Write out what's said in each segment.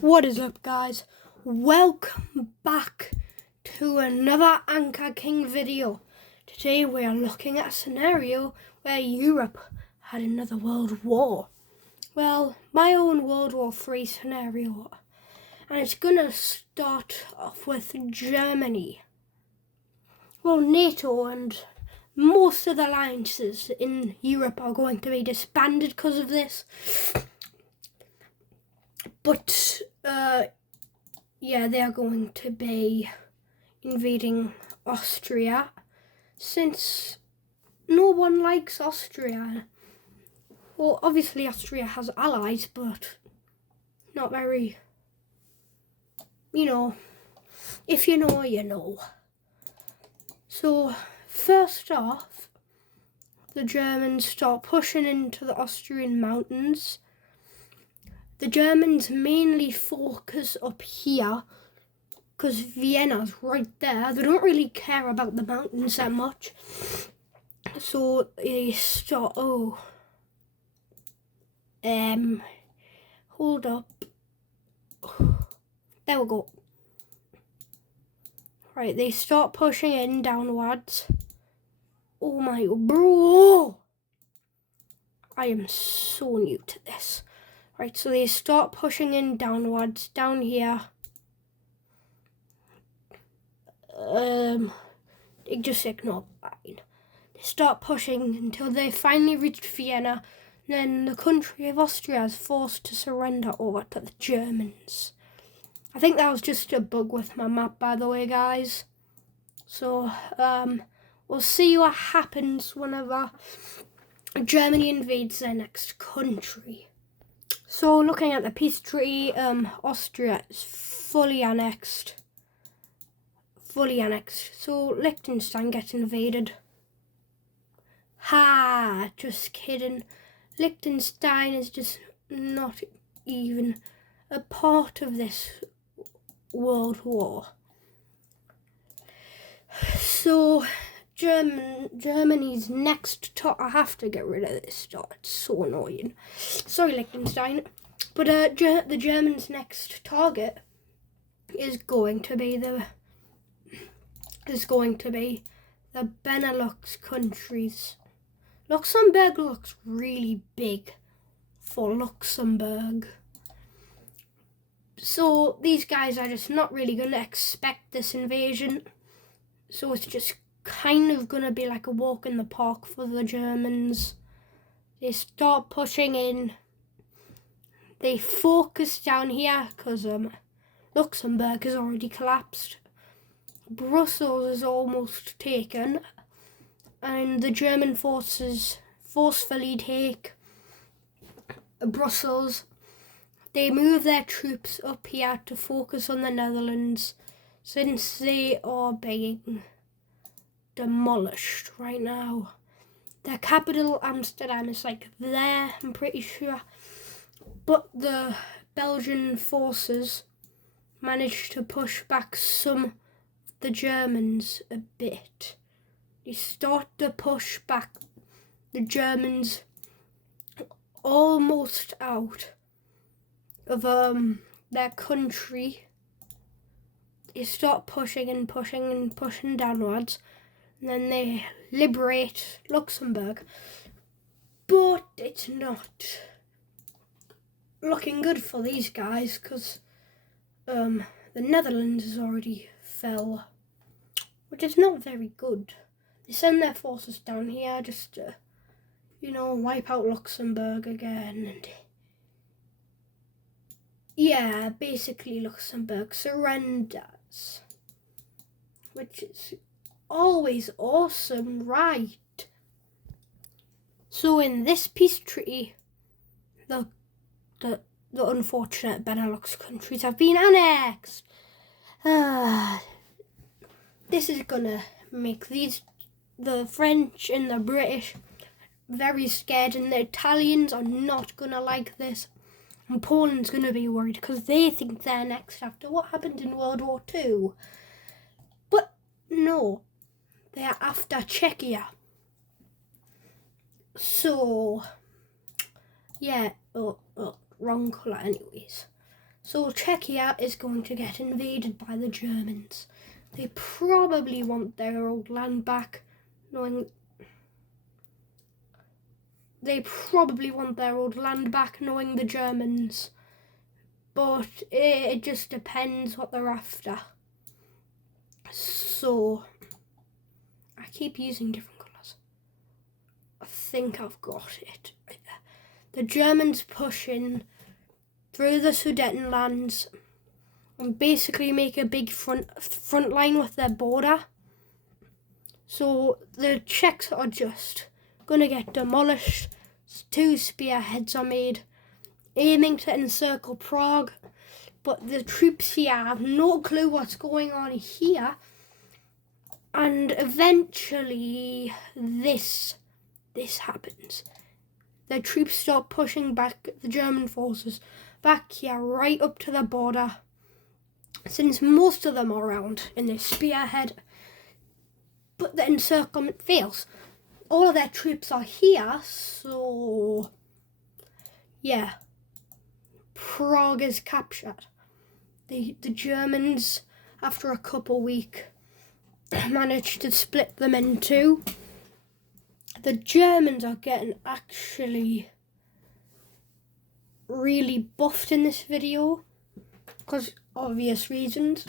What is up, guys? Welcome back to another Anchor King video. Today we are looking at a scenario where Europe had another world war. Well, my own World War 3 scenario. And it's gonna start off with Germany. Well, NATO and most of the alliances in Europe are going to be disbanded because of this. But, they are going to be invading Austria, since no one likes Austria. Well, obviously Austria has allies, but not very, if you know, you know. So, first off, the Germans start pushing into the Austrian mountains. The Germans mainly focus up here because Vienna's right there. They don't really care about the mountains that much. So they start, hold up. There we go. Right, they start pushing in downwards. Oh my, bro! I am so new to this. Right, so they start pushing in downwards, down here. Just ignore mine. They start pushing until they finally reach Vienna. Then the country of Austria is forced to surrender over to the Germans. I think that was just a bug with my map, by the way, guys. So, we'll see what happens whenever Germany invades their next country. So, looking at the peace treaty, Austria is fully annexed. So, Liechtenstein gets invaded. Ha! Just kidding. Liechtenstein is just not even a part of this world war. So, Germany's next I have to get rid of this dot. It's so annoying. Sorry, Liechtenstein. But the Germans' next target is going to be the Benelux countries. Luxembourg looks really big for Luxembourg. So these guys are just not really going to expect this invasion. So it's just kind of going to be like a walk in the park for the Germans. They start pushing in. They focus down here because Luxembourg has already collapsed. Brussels is almost taken. And the German forces forcefully take Brussels. They move their troops up here to focus on the Netherlands, since they are being demolished right now. Their capital, Amsterdam, is like there, I'm pretty sure. But the Belgian forces managed to push back some of the Germans a bit. They start to push back the Germans almost out of their country. They start pushing downwards, and then they liberate Luxembourg. But it's not looking good for these guys, because the Netherlands has already fell, which is not very good. They send their forces down here just to, wipe out Luxembourg again. And basically Luxembourg surrenders, which is always awesome, right? So in this peace treaty, the unfortunate Benelux countries have been annexed. This is gonna make the French and the British very scared, and the Italians are not gonna like this. And Poland's going to be worried because they think they're next after what happened in World War II. But no, they are after Czechia. So, wrong colour anyways. So Czechia is going to get invaded by the Germans. They probably want their old land back, knowing the Germans. But it just depends what they're after. So I keep using different colours. I think I've got it right there. The Germans pushing through the Sudetenlands and basically make a big front line with their border. So the Czechs are just gonna get demolished. 2 spearheads are made, aiming to encircle Prague, but the troops here have no clue what's going on here, and eventually this happens. The troops start pushing back the German forces back here right up to the border, since most of them are around in this spearhead, but the encirclement fails. All of their troops are here, so yeah, Prague is captured. The Germans, after a couple weeks, managed to split them in two. The Germans are getting actually really buffed in this video, because obvious reasons.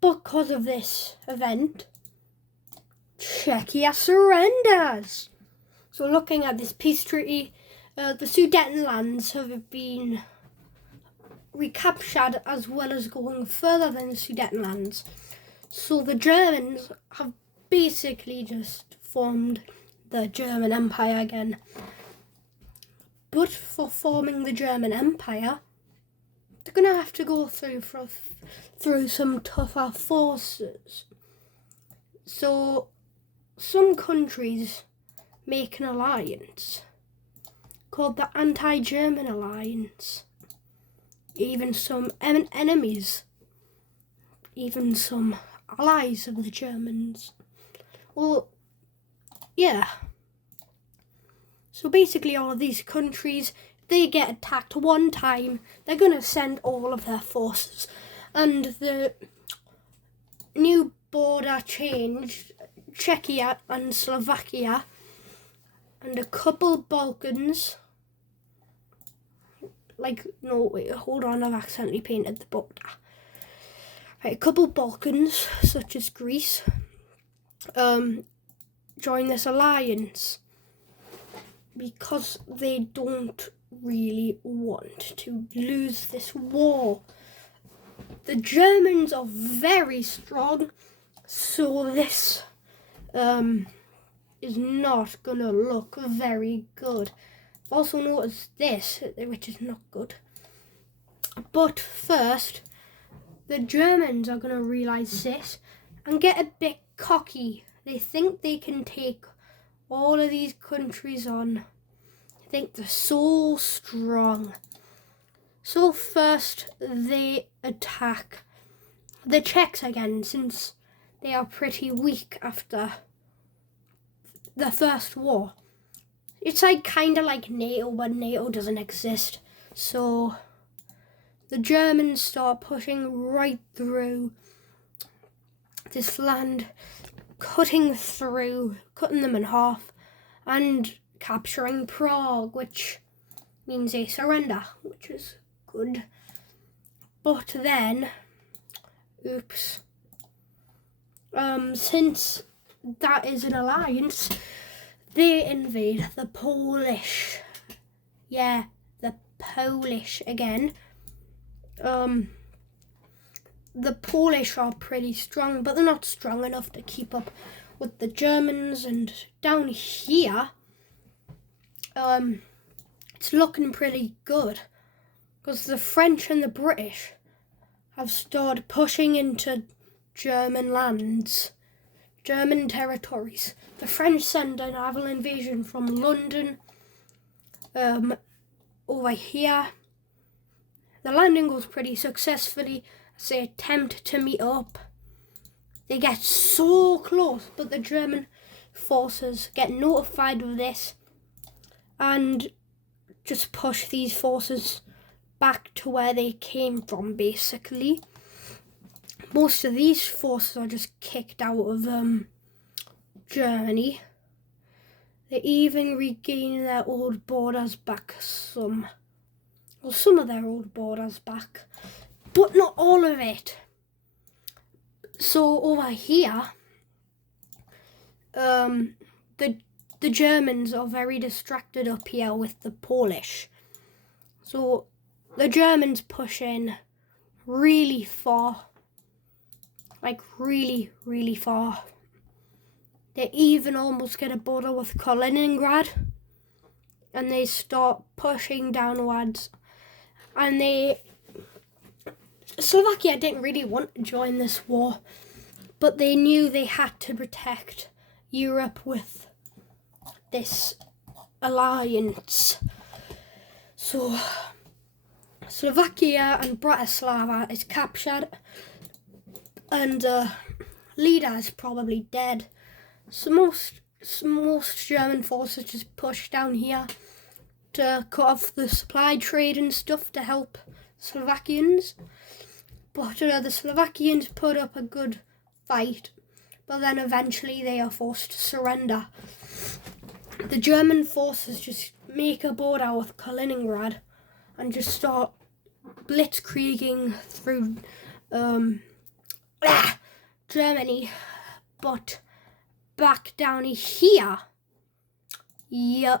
Because of this event, Czechia surrenders. So looking at this peace treaty, the Sudetenlands have been recaptured, as well as going further than the Sudetenlands. So the Germans have basically just formed the German Empire again. But for forming the German Empire, they're going to have to go through some tougher forces. So some countries make an alliance called the Anti-German Alliance. Even some enemies, even some allies of the Germans. Well, yeah. So basically all of these countries, they get attacked one time, they're going to send all of their forces. And the new border changed, Czechia and Slovakia, and a couple Balkans. Hold on, I've accidentally painted the border. Right, a couple Balkans, such as Greece, join this alliance because they don't really want to lose this war. The Germans are very strong, so this is not gonna look very good. I've also noticed this, which is not good. But first, the Germans are gonna realise this and get a bit cocky. They think they can take all of these countries on. They think they're so strong. So first they attack the Czechs again, since they are pretty weak after the first war. It's kind of like NATO, but NATO doesn't exist. So the Germans start pushing right through this land, cutting them in half, and capturing Prague, which means they surrender, which is good. But then, since that is an alliance, they invade the Polish. Yeah, the Polish again. The Polish are pretty strong, but they're not strong enough to keep up with the Germans. And down here, it's looking pretty good, because the French and the British have started pushing into German lands, German territories. The French send a naval invasion from London over here. The landing goes pretty successfully as they attempt to meet up. They get so close, but the German forces get notified of this and just push these forces back to where they came from, basically. Most of these forces are just kicked out of Germany. They even regain their old borders back some of their old borders back, but not all of it. So over here, the Germans are very distracted up here with the Polish. So the Germans push in really far, like really, really far. They even almost get a border with Kaliningrad, and they start pushing downwards. And Slovakia didn't really want to join this war, but they knew they had to protect Europe with this alliance. So Slovakia and Bratislava is captured, and leader is probably dead. So most German forces just push down here to cut off the supply trade and stuff to help Slovakians. But the Slovakians put up a good fight, but then eventually they are forced to surrender. The German forces just make a border with Kaliningrad and just start blitzkrieging through Germany. But back down here, the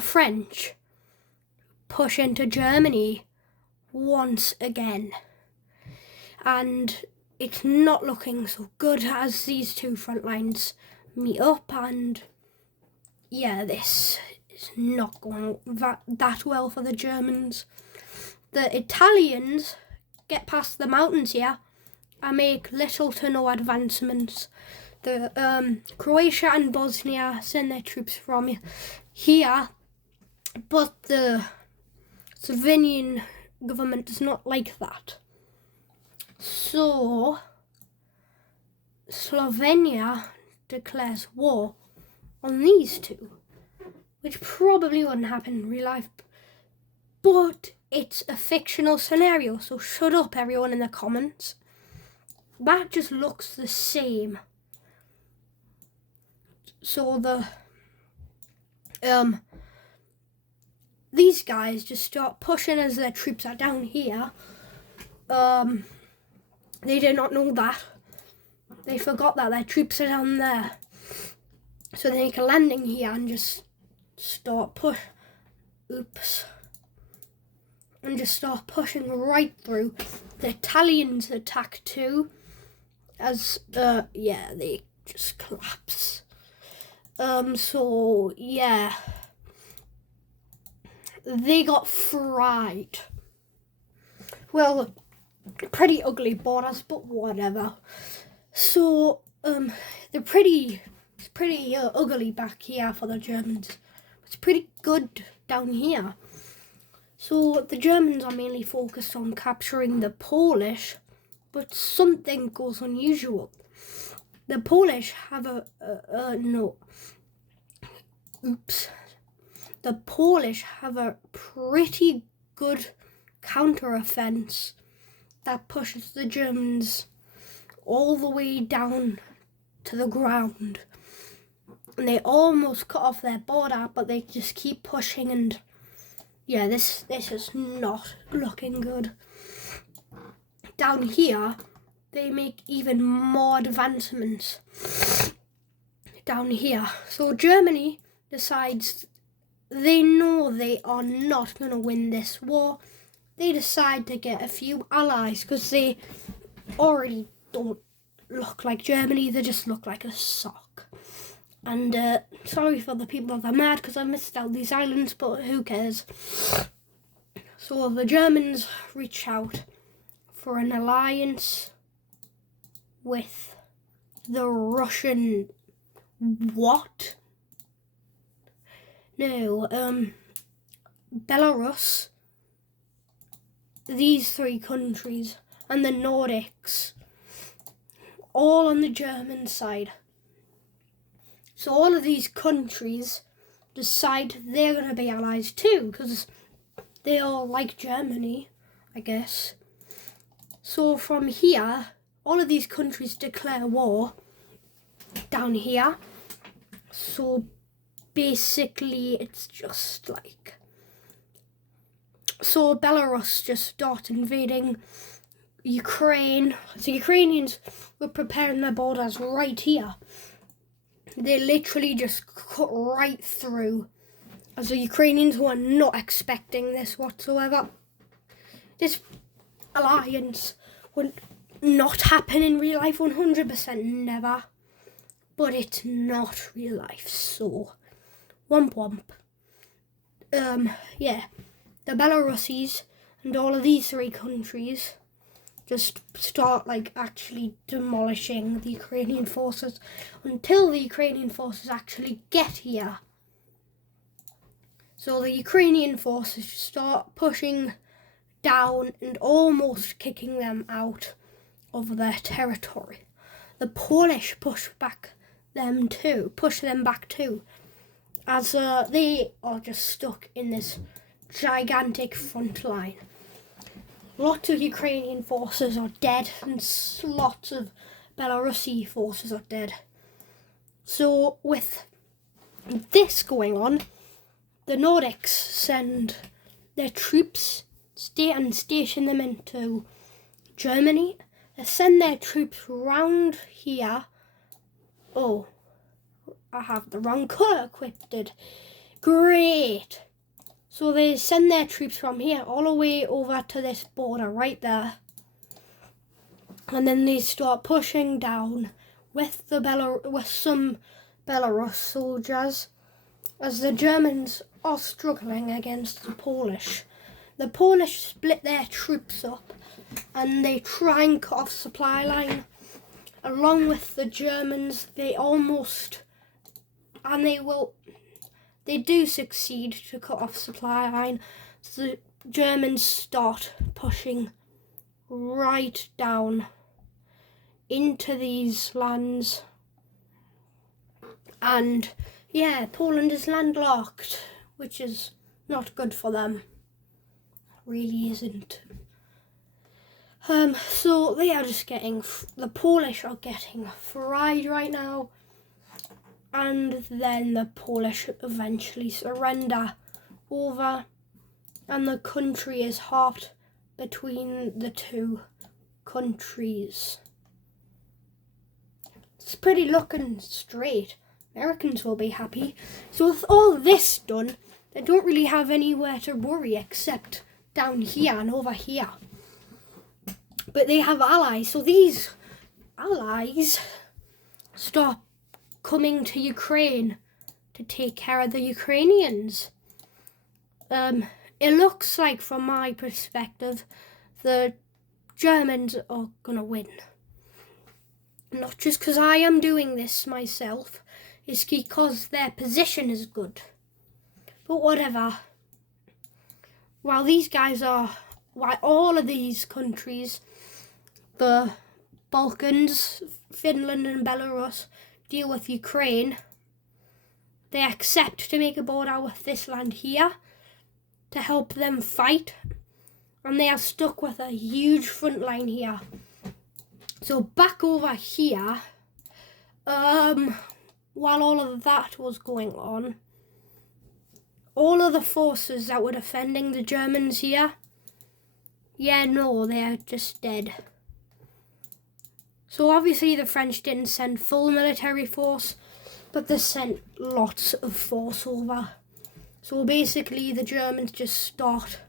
French push into Germany once again, and it's not looking so good as these two front lines meet up, and this is not going that well for the Germans. The Italians get past the mountains here and make little to no advancements. The Croatia and Bosnia send their troops from here, but the Slovenian government does not like that. So Slovenia declares war on these two, which probably wouldn't happen in real life, but it's a fictional scenario, so shut up everyone in the comments. That just looks the same. So these guys just start pushing as their troops are down here. They did not know that. They forgot that their troops are down there. So they make a landing here and just start and just start pushing right through. The Italians attack too, as they just collapse. They got fried. Well, pretty ugly borders, but whatever. So they're pretty ugly back here for the Germans. It's pretty good down here. So the Germans are mainly focused on capturing the Polish, but something goes unusual. The Polish have The Polish have a pretty good counter-offense that pushes the Germans all the way down to the ground. And they almost cut off their border, but they just keep pushing, and this is not looking good. Down here, they make even more advancements down here. So Germany decides they know they are not going to win this war. They decide to get a few allies because they already don't look like Germany. They just look like a sock. And sorry for the people that are mad because I missed out these islands, but who cares? So the Germans reach out for an alliance with the Russian Belarus, these three countries, and the Nordics, all on the German side. So all of these countries decide they're going to be allies too, because they all like Germany, I guess. So from here, all of these countries declare war down here. So basically it's just like, so Belarus just start invading Ukraine. So Ukrainians were preparing their borders right here. They literally just cut right through. As the Ukrainians were not expecting this whatsoever. This alliance would not happen in real life, 100% never. But it's not real life, so womp womp. Yeah, the Belaruses and all of these three countries just start like actually demolishing the Ukrainian forces until the Ukrainian forces actually get here. So the Ukrainian forces start pushing down and almost kicking them out of their territory. The Polish push them back too, as they are just stuck in this gigantic front line. Lots of Ukrainian forces are dead and lots of Belarusi forces are dead. So with this going on, the Nordics send their troops and station them into Germany. They send their troops round here. Oh, I have the wrong colour equipped. Great. So they send their troops from here all the way over to this border right there. And then they start pushing down with some Belarus soldiers, as the Germans are struggling against the Polish. The Polish split their troops up and they try and cut off supply line. Along with the Germans, they do succeed to cut off supply line. So the Germans start pushing right down into these lands. And yeah, Poland is landlocked, which is not good for them. Really isn't. So they are just the Polish are getting fried right now. And then the Polish eventually surrender over, and the country is halved between the two countries. It's pretty looking straight. Americans will be happy. So with all this done, they don't really have anywhere to worry except down here and over here. But they have allies, so these allies stop coming to Ukraine to take care of the Ukrainians. It looks like, from my perspective, the Germans are gonna win. Not just because I am doing this myself, it's because their position is good. But whatever. While all of these countries, the Balkans, Finland and Belarus, deal with Ukraine, they accept to make a border with this land here to help them fight, and they are stuck with a huge front line here. So back over here, while all of that was going on, all of the forces that were defending the Germans here, they're just dead. So obviously the French didn't send full military force, but they sent lots of force over. So basically the Germans just start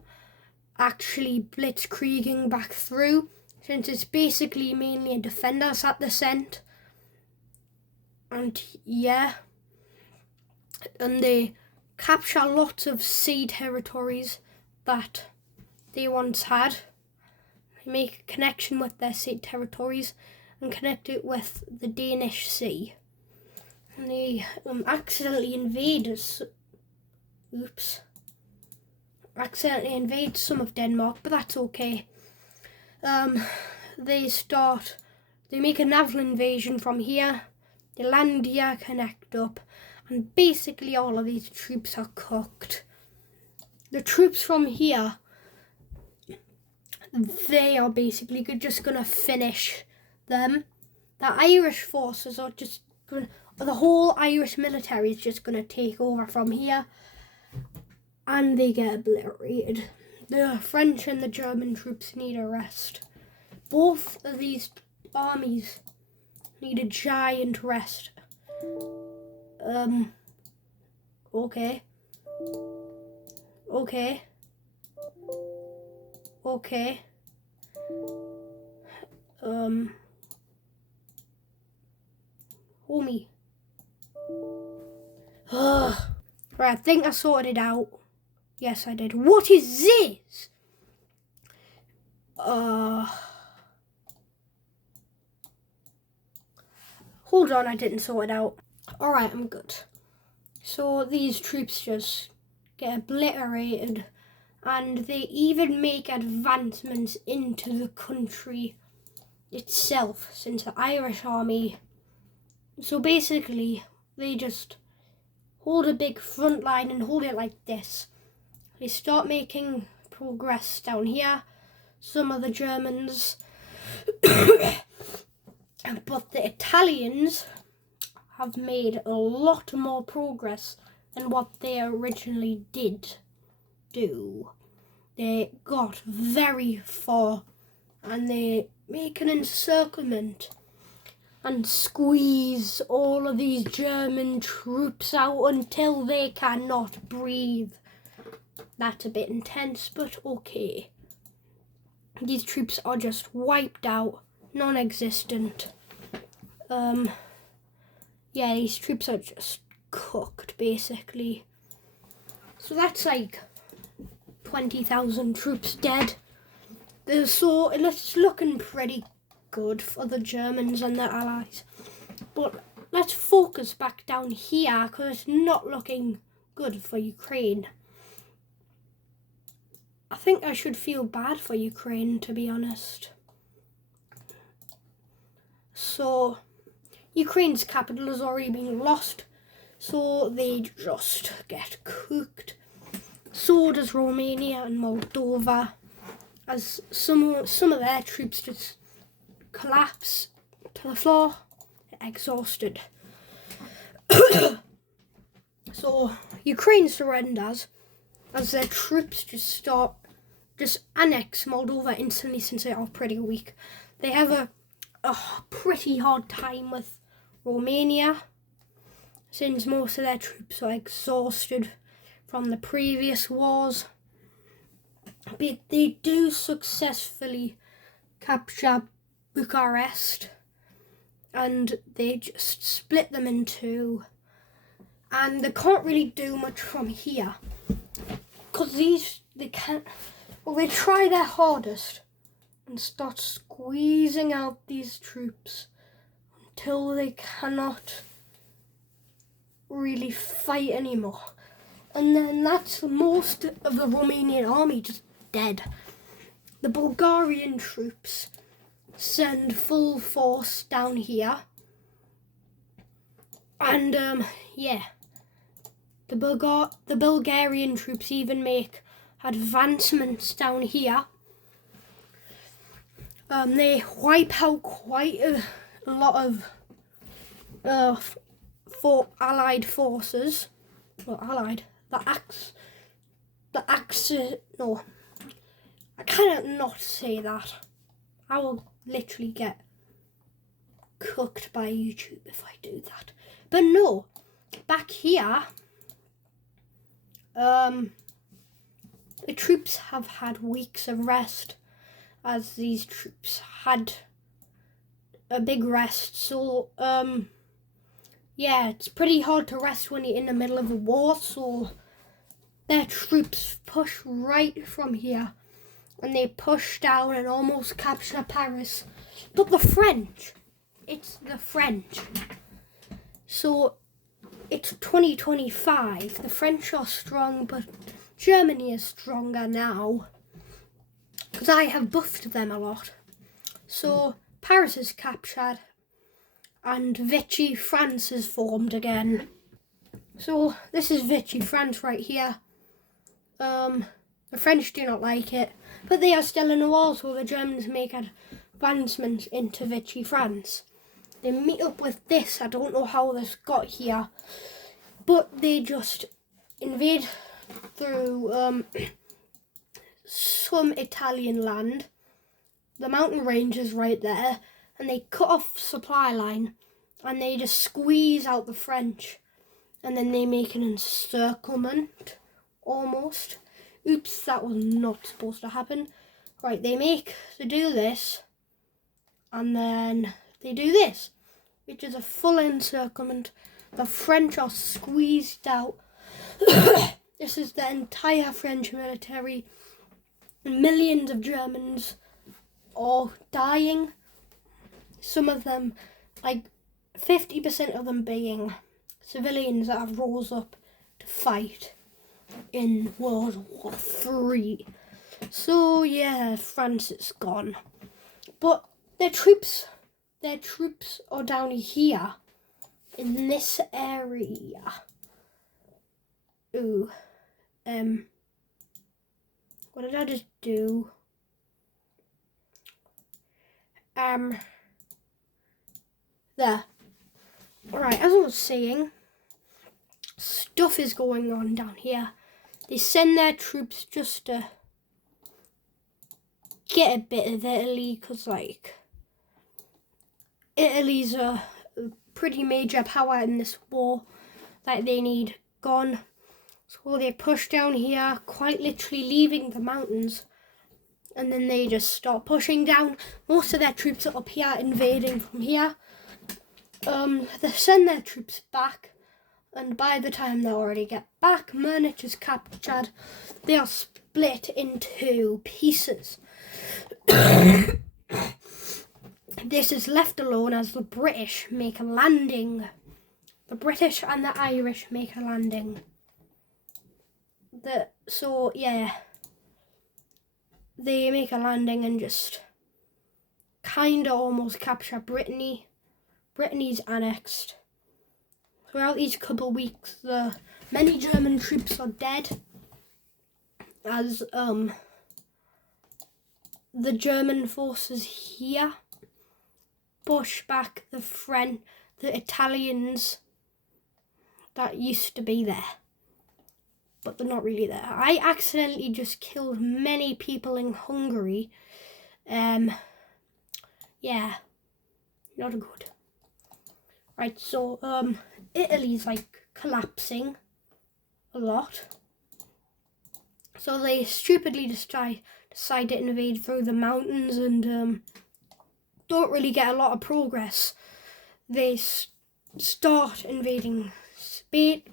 actually blitzkrieging back through, since it's basically mainly defenders at the cent. And they capture lots of sea territories that they once had. They make a connection with their sea territories and connect it with the Danish Sea. And they accidentally invade some of Denmark, but that's okay. They make a naval invasion from here. They land here, connect up, And basically all of these troops are cooked. The troops from here, they are basically just going to finish them. The Irish forces are just going to, the whole Irish military is just going to take over from here. And they get obliterated. The French and the German troops need a rest. Both of these armies need a giant rest. Okay. Okay. Okay. Homie. Right, I think I sorted it out. Yes, I did. What is this? Hold on, I didn't sort it out. Alright, I'm good. So these troops just get obliterated, and they even make advancements into the country itself, since the Irish army. So basically, they just hold a big front line and hold it like this. They start making progress down here. Some of the Germans, but the Italians have made a lot more progress than what they originally did do. They got very far, and they make an encirclement and squeeze all of these German troops out until they cannot breathe. That's a bit intense, but okay. These troops are just wiped out, non-existent. Yeah, these troops are just cooked, basically. So that's like 20,000 troops dead. So it's looking pretty good for the Germans and their allies. But let's focus back down here, because it's not looking good for Ukraine. I think I should feel bad for Ukraine, to be honest. So Ukraine's capital has already been lost, so they just get cooked. So does Romania and Moldova, as some of their troops just collapse to the floor, exhausted. So Ukraine surrenders as their troops just annex Moldova instantly, since they are pretty weak. They have a pretty hard time with Romania, since most of their troops are exhausted from the previous wars. But they do successfully capture Bucharest, and they just split them in two. And they can't really do much from here, because they try their hardest and start squeezing out these troops until they cannot really fight anymore. And then that's most of the Romanian army just dead. The Bulgarian troops send full force down here. And yeah, the Bulgarian troops even make advancements down here. They wipe out quite a lot of Allied forces. Well, Allied. No, I cannot not say that. I will literally get cooked by YouTube if I do that. But no, back here, the troops have had weeks of rest, as these troops had a big rest. So, yeah, it's pretty hard to rest when you're in the middle of a war. So their troops push right from here, and they push down and almost capture Paris. But it's the French. So it's 2025. The French are strong, but Germany is stronger now, because I have buffed them a lot. So Paris is captured, and Vichy France is formed again. So this is Vichy France right here. The French do not like it, but they are still in the war, so the Germans make advancements into Vichy France. They meet up with this. I don't know how this got here, but they just invade through some Italian land. The mountain range is right there, and they cut off supply line, and they just squeeze out the French, and then they make an encirclement, almost. Oops, that was not supposed to happen. Right, they do this, and then they do this, which is a full encirclement. The French are squeezed out. This is the entire French military. Millions of Germans are dying. Some of them, like 50% of them being civilians that have rose up to fight in World War III. So yeah, France is gone. But their troops are down here in this area. Ooh. What did I just do? There. Alright, as I was saying, stuff is going on down here. They send their troops just to get a bit of Italy, because, like, Italy's a pretty major power in this war that they need gone. So they push down here, quite literally leaving the mountains, and then they just start pushing down. Most of their troops are up here, invading from here. They send their troops back, and by the time they already get back, Munich is captured. They are split into pieces. This is left alone as the British make a landing. The British and the Irish make a landing. They make a landing and just kinda almost capture Brittany. Brittany's annexed. Throughout these couple weeks, many German troops are dead, as the German forces here push back the Italians that used to be there, but they're not really there. I accidentally just killed many people in Hungary. Yeah, not good. Right, so Italy's like collapsing a lot. So they stupidly decide to invade through the mountains and don't really get a lot of progress. They start invading Spain.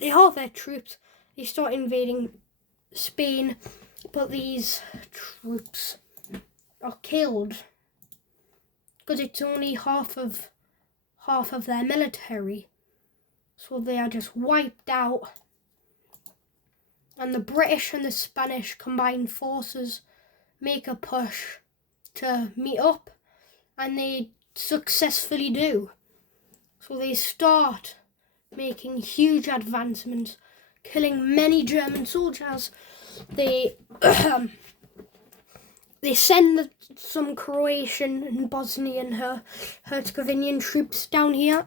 They have their troops. They start invading Spain, but these troops are killed because it's only half of their military. So they are just wiped out. And the British and the Spanish combined forces make a push to meet up, and they successfully do. So they start making huge advancements, killing many German soldiers. They send some Croatian and Bosnian Herzegovinian troops down here,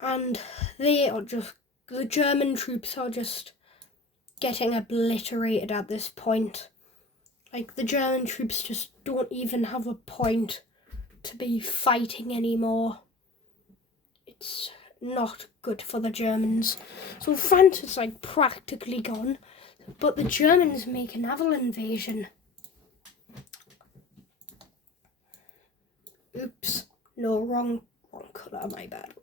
and the German troops are just getting obliterated at this point. Like, the German troops just don't even have a point to be fighting anymore. It's not good for the Germans. So France is like practically gone, but the Germans make a naval invasion. Oops, no, wrong colour, my bad.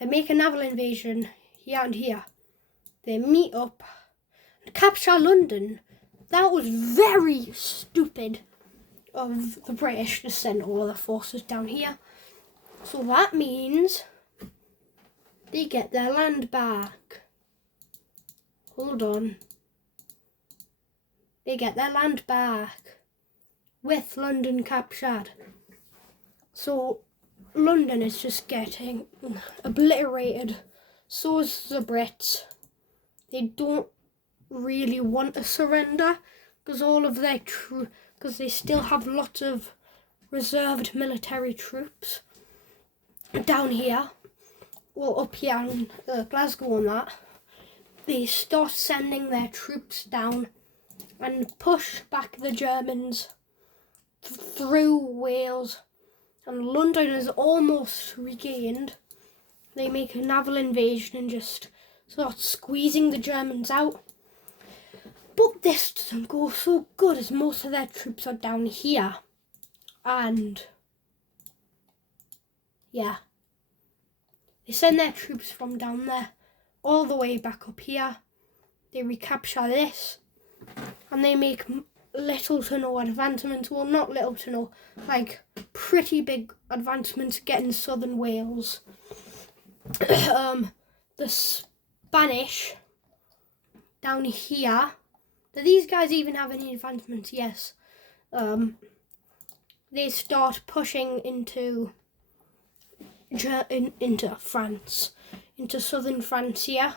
They make a naval invasion here and here. They meet up and capture London. That was very stupid of the British to send all their forces down here. So that means they get their land back. Hold on. They get their land back with London captured. So London is just getting obliterated. So is the Brits. They don't really want to surrender because all of their because they still have lots of reserved military troops down here. Well, up here in Glasgow and that. They start sending their troops down and push back the Germans through Wales, and London is almost regained. They make a naval invasion and just start squeezing the Germans out. But this doesn't go so good as most of their troops are down here. And yeah, they send their troops from down there all the way back up here. They recapture this and they make little to no advancements. Well, not little to no, like pretty big advancements getting southern Wales. The Spanish down here, do these guys even have any advancements? Yes. They start pushing into France, into southern France here.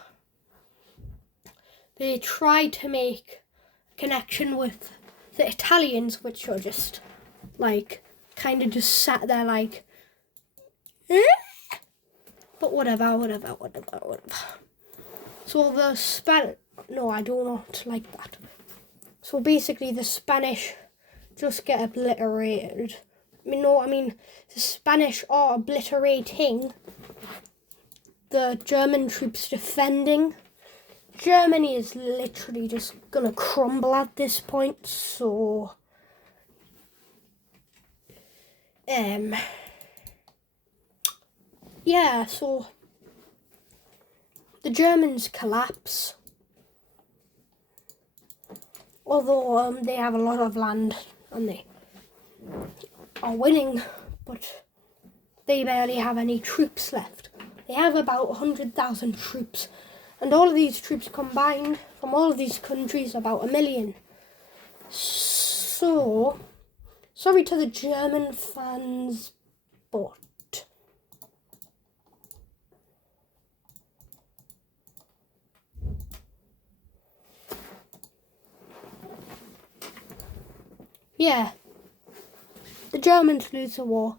They try to make a connection with the Italians, which are just like kind of just sat there like, but whatever. So the no, I do not like that. So basically the Spanish just get obliterated. The Spanish are obliterating the German troops defending. Germany is literally just gonna crumble at this point, so yeah, so the Germans collapse. Although they have a lot of land and they are winning, but they barely have any troops left. They have about 100,000 troops, and all of these troops combined from all of these countries, about 1 million. So, sorry to the German fans, but yeah, the Germans lose the war.